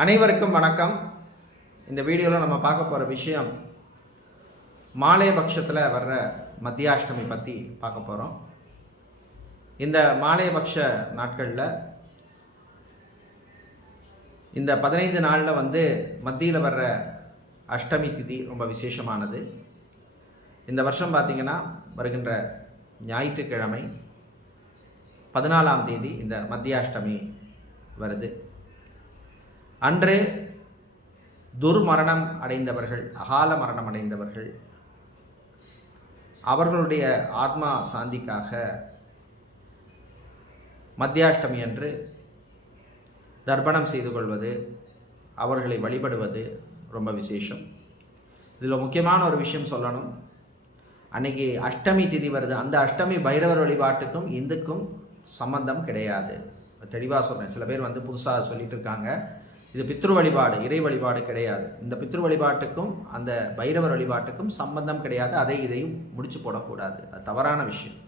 அனைவருக்கும் வணக்கம். இந்த வீடியோவில் நம்ம பார்க்க போகிற விஷயம் மாலையபக்ஷத்தில் வர்ற மத்தியாஷ்டமி பற்றி பார்க்க போகிறோம் இந்த மாலையபக்ஷ நாட்களில் இந்த பதினைந்து நாளில் வந்து மத்தியில் வர்ற அஷ்டமி திதி ரொம்ப விசேஷமானது. இந்த வருஷம் பார்த்திங்கன்னா வருகின்ற ஞாயிற்றுக்கிழமை பதினாலாம் தேதி இந்த மத்தியாஷ்டமி வருது. அன்று துர்மரணம் அடைந்தவர்கள் அகால மரணம் அடைந்தவர்கள். அவர்களுடைய ஆத்மா சாந்திக்காக மத்தியாஷ்டமி அன்று தர்ப்பணம் செய்து கொள்வது அவர்களை வழிபடுவது ரொம்ப விசேஷம். இதில் முக்கியமான ஒரு விஷயம் சொல்லணும். அன்னைக்கு அஷ்டமி திதி வருது. அந்த அஷ்டமி பைரவர் வழிபாட்டுக்கும் இந்துக்கும் சம்பந்தம் கிடையாது. தெளிவாக சொல்கிறேன் சில பேர் வந்து புதுசாக சொல்லிட்டு இருக்காங்க. இது பித்ரு வழிபாடு இறை வழிபாடு கிடையாது. இந்த பித்ரு வழிபாட்டுக்கும் அந்த பைரவர் வழிபாட்டுக்கும் சம்பந்தம் கிடையாது. அதை இதையும் முடிச்சு போடக்கூடாது. அது தவறான விஷயம்.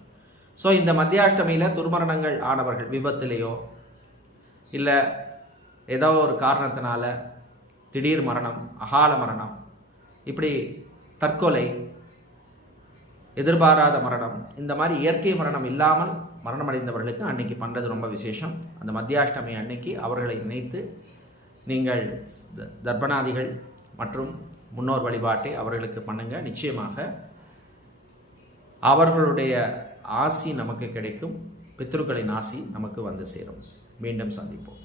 ஸோ இந்த மத்தியாஷ்டமியில் துர்மரணங்கள் ஆனவர்கள் விபத்துலேயோ இல்லை ஏதோ ஒரு காரணத்தினால திடீர் மரணம் அகால மரணம் இப்படி தற்கொலை எதிர்பாராத மரணம் இந்த மாதிரி இயற்கை மரணம் இல்லாமல் மரணம் அடைந்தவர்களுக்கு அன்னைக்கு பண்ணுறது ரொம்ப விசேஷம். அந்த மத்தியாஷ்டமி அன்னைக்கு அவர்களை நினைத்து நீங்கள் தர்ப்பணாதிகள் மற்றும் முன்னோர் வழிபாட்டை அவர்களுக்கு பண்ணுங்கள் நிச்சயமாக அவர்களுடைய ஆசி நமக்கு கிடைக்கும். பித்ருக்களின் ஆசி நமக்கு வந்து சேரும். மீண்டும் சந்திப்போம்.